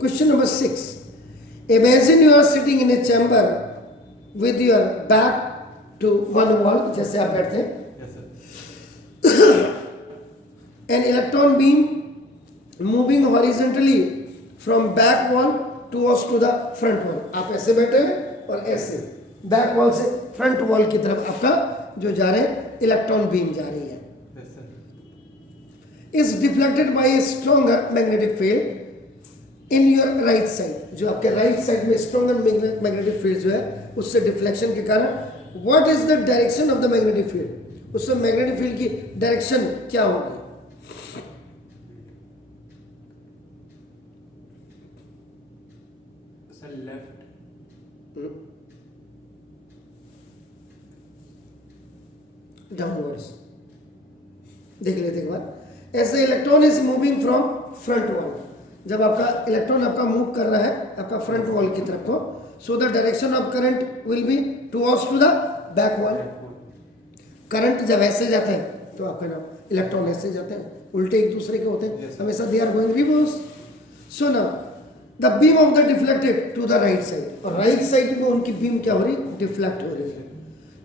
Question number 6. Imagine you are sitting in a chamber with your back to one wall, जैसे आप बैठते हैं. Yes, sir. An electron beam moving horizontally from back wall towards to the front wall. आप ऐसे बैठे हैं और ऐसे बैक वॉल से फ्रंट वॉल की तरफ आपका जो जा रहे हैं इलेक्ट्रॉन बीम जा रही है. Yes, sir. Is deflected by a stronger magnetic field in your right side. जो आपके राइट साइड में स्ट्रॉन्गर मैग्नेटिक फील्ड जो है उससे डिफ्लेक्शन के कारण what is the direction of the magnetic field, उससे मैग्नेटिक फील्ड की डायरेक्शन क्या होगी. Sir, left. डाउनवर्ड्स. देख लेते एक बार. ऐसे electron is moving from front wall. जब आपका इलेक्ट्रॉन आपका मूव कर रहा है आपका फ्रंट वॉल की तरफ को, so the direction of current will be towards to the back wall. Current जब ऐसे जाते हैं तो आपका नाम इलेक्ट्रॉन ऐसे जाते हैं, उल्टे एक दूसरे के होते हैं हमेशा, they are going reverse. So now the beam of the deflected to the right side, और राइट साइड में उनकी बीम क्या हो रही, डिफ्लेक्ट हो रही है.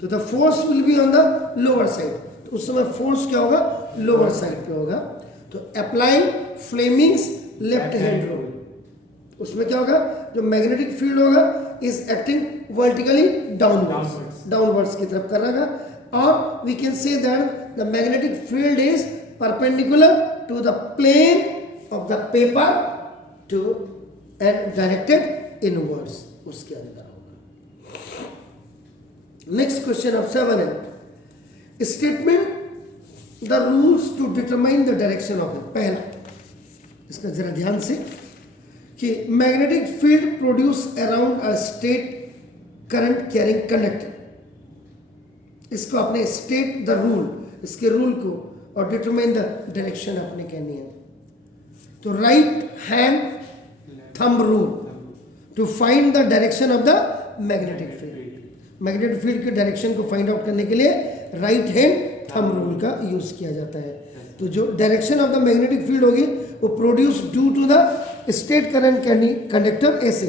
तो the force will be on the lower side. तो उस समय फोर्स क्या होगा, लोअर साइड पे होगा. तो apply Fleming's left hand rule. उसमें क्या होगा, जो मैग्नेटिक फील्ड होगा इज एक्टिंग वर्टिकली डाउनवर्ड्स की तरफ कर रहा है. और we can say that the magnetic field is perpendicular to the plane of the paper to and directed inwards, उसके अंदर होगा. नेक्स्ट क्वेश्चन ऑफ 7 है statement the rules to determine the direction of it. पहला, इसका जरा ध्यान से, कि magnetic field produce around a straight current carrying conductor. इसको आपने स्टेट द रूल, इसके रूल को, और डिटरमाइन द डायरेक्शन आपने कहनी है. तो right hand thumb rule to find the direction of the magnetic field. Magnetic field के डायरेक्शन को फाइंड आउट करने के लिए राइट हैंड थंब रूल का यूज किया जाता है. तो जो direction of the magnetic field होगी वो produce due to the straight current conductor ऐसे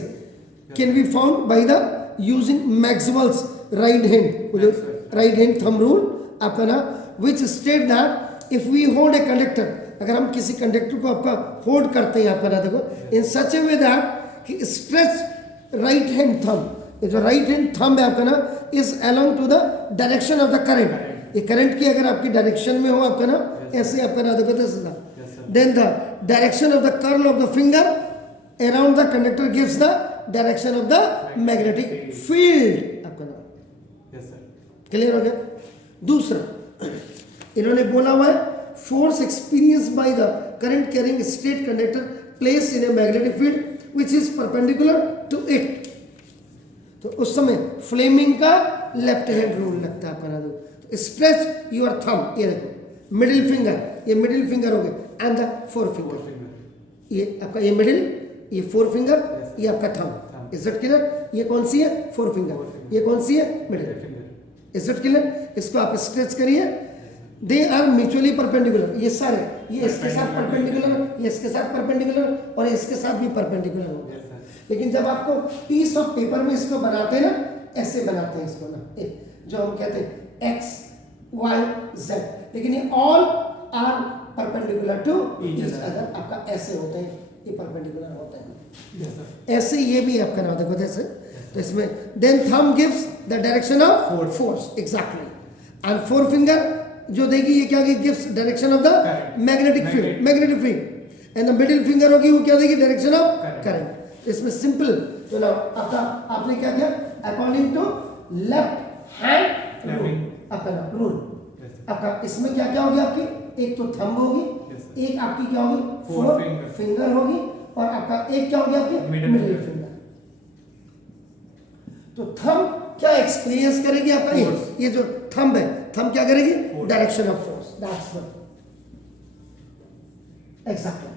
can be found by the using Maxwell's right hand thumb rule आपका ना, which state that if we hold a conductor, अगर हम किसी conductor को आपका होल्ड करते हैं आपका ना, देखो in such a way that कि स्ट्रेच राइट हैंड थंब, ये जो राइट हैंड थंब है आपका ना is along to the direction of the current. ये करंट की अगर आपकी डायरेक्शन में हो आपका ना, ऐसे आपका ना देखो this is then the direction of the curl of the finger around the conductor gives the direction of the magnetic field आपका ना. Yes, sir. क्लियर हो गया. दूसरा, इन्होंने बोला हुआ है force experience by the current carrying straight conductor place in a magnetic field which is perpendicular to it. तो उस समय फ्लेमिंग का लेफ्ट हैंड रूल लगता है आपका ना. स्ट्रेच योर थंब, ये देखो मिडिल फिंगर, ये मिडिल फिंगर हो गया एंड द फोर फिंगर, ये आपका ये मिडिल, ये फोर फिंगर, ये आपका थंब. Is it clear. ये कौन सी है, फोर फिंगर, ये कौन सी है, मिडिल. Is it clear. इसको आप स्ट्रेच करिए. They are mutually perpendicular. ये सारे, ये इसके साथ परपेंडिकुलर, ये इसके साथ परपेंडिकुलर, और इसके साथ भी परपेंडिकुलर हो गया. लेकिन जब आपको पीस ऑफ पेपर में इसको बनाते हैं ना, ऐसे बनाते हैं इसको ना, जो हम कहते हैं एक्स वाई जेड, लेकिन ये all are perpendicular to each other. आपका ऐसे होते हैं, ये परपेंडिकुलर होते हैं. Yes, sir. ऐसे ये भी आपका नाम देखो जैसे. तो इसमें then thumb gives the direction of force exactly, and four finger जो देगी ये क्या gives direction of the magnetic field, and the middle finger होगी वो क्या देगी, डायरेक्शन ऑफ करंट. इसमें सिंपल तो ना आपका आपने क्या किया, according to left hand rule आपका ना रूल आपका. इसमें क्या क्या होगी आपकी, एक तो थंब होगी, एक आपकी क्या होगी, फोर फिंगर होगी, और आपका एक क्या होगी आपकी मिडिल फिंगर. तो थंब क्या एक्सपीरियंस करेगी आपका, ये जो थंब है, थंब क्या करेगी, direction of force. That's what exactly.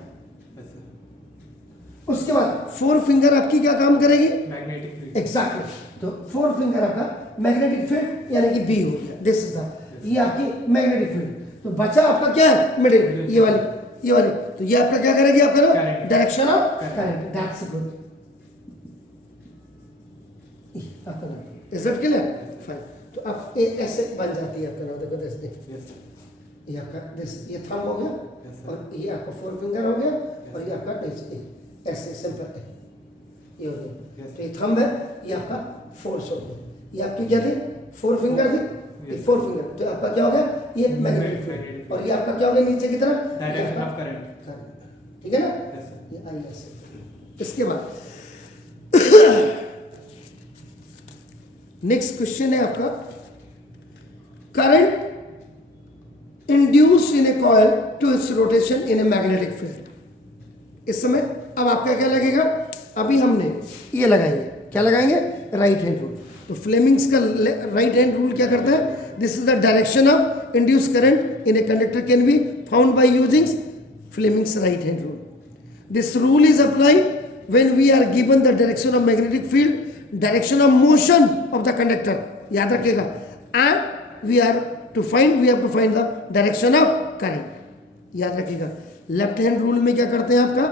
उसके बाद फोर फिंगर आपकी क्या काम करेगी, मैग्नेटिक फील्ड. एग्जैक्टली. तो फोर फिंगर आपका मैग्नेटिक फील्ड यानी कि बी हो गया. दिस इज द, ये आपकी मैग्नेटिक फील्ड. तो बचा आपका क्या है, मिडिल, ये वाली. तो ये आपका क्या करेगी आपका ना Current. Direction of current, that's good. Is it clear? Fine. तो अब ये ऐसे बन जाती है आपका ना, देखो दिस Yes, sir. ये आपका दिस, ये थंब हो गया Yes, sir. और ये आपका फोर फिंगर हो गया और ये आपका दिस, ऐसे सिंपल है, ये हो गया। Yes. तो ये थंब है, ये आपका फोर्स हो गया। ये आपकी क्या थी? फोर फिंगर थी, ये Yes. Four finger. तो आपका क्या हो गया? ये मैग्नेटिक Magnetic फील्ड। field. और ये आपका क्या हो गया नीचे की तरफ? ये Direction आपका of current. current। ठीक है ना? Yes, sir. ये आई ऐसे। इसके बाद नेक्स्ट क्वेश्चन है आपका, current induce in a coil to its rotation in a magnetic field. इस समय अब आपका क्या लगेगा? अभी हमने ये लगाएंगे, क्या लगाएंगे? Right hand rule. तो फ्लेमिंग्स का राइट हैंड रूल क्या करता है? This is the direction of induce current in a conductor can be found by using Fleming's right hand rule. This rule is applied when we are given the direction of magnetic field, direction of motion of the conductor. याद रखिएगा। And we have to find the direction of current. याद रखिएगा। Left hand rule में क्या करते हैं आपका?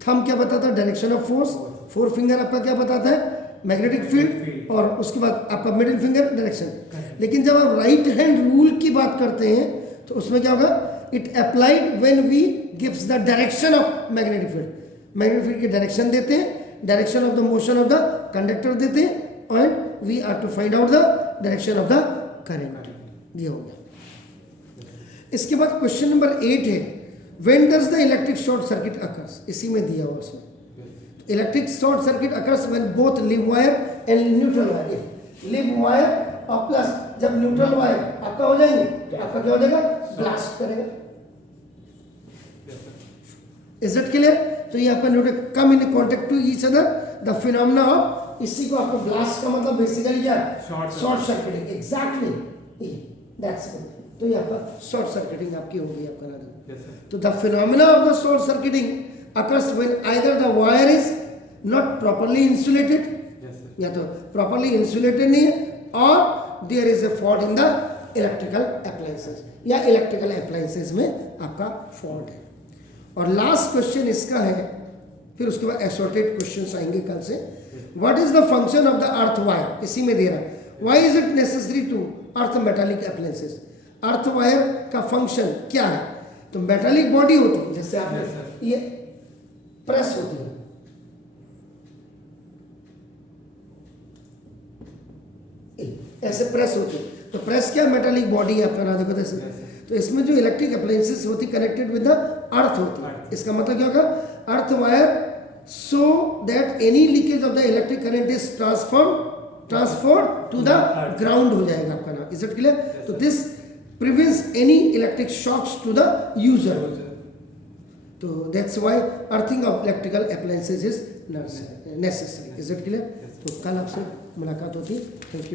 Thumb क्या बताता है? Direction of force. Four finger आपका क्या बताता है? Magnetic field. और उसके बाद आपका मिडिल फिंगर डायरेक्शन। लेकिन जब आप राइट हैंड रूल की बात करते हैं तो उसमें क्या होगा? It applied when we gives the direction of magnetic field. Magnetic field की डायरेक्शन देते हैं, direction of the motion of the conductor देते हैं, and we are to find out the direction of the current. ये हो गया। इसके बाद क्वेश्चन नंबर 8 है, when does the electric short circuit occurs? इसी में दिया हुआ उसमें। Electric short circuit occurs when both live wire and neutral wire. Live wire और प्लस जब न्यूट्रल वायर आपका हो जाएंगे तो आपका क्या हो जाएगा? ब्लास्ट करेगा। Yes, sir. Is it clear? तो ये आपका neutral come in contact to each other, the phenomena of, इसी को आपको ब्लास्ट का मतलब बेसिकली क्या है? Short short circuiting. Exactly, that's good. तो ये आपका शॉर्ट सर्किटिंग आपकी होगी आपका ना। Yes, sir. तो the phenomena of the short circuiting occurs when either the wire is not properly insulated, Yes, sir. या तो प्रॉपरली इंसुलेटेड नहीं है, और there is a fault in the electrical appliances, या इलेक्ट्रिकल अप्लायंसेस में आपका fault है। और लास्ट क्वेश्चन इसका है, फिर उसके बाद एसोर्टेड क्वेश्चंस आएंगे कल से। What is the function of the earth wire? इसी में दे रहा है, why is it necessary to earth metallic appliances? Earth wire का फंक्शन क्या है? तो मेटालिक बॉडी होती है, जैसे आप Yes, sir. ये प्रेस होती है, ऐसे प्रेस होती है। तो प्रेस क्या? मेटालिक बॉडी है आपका ना, देखो जैसे। Yes, sir. तो इसमें जो इलेक्ट्रिक अप्लायंसेस होती कनेक्टेड विद द अर्थ होती है। Earth. इसका मतलब क्या होगा? Earth wire so that any leakage of the electric current is transferred to the Earth. Ground हो जाएगा आपका ना। Is it clear? Yes, तो sir. This prevents any electric shocks to the user. So, sir. तो that's why earthing of electrical appliances is necessary. Is it clear? Yes, sir. तो कल आपसे मुलाकात होती है। Thank you.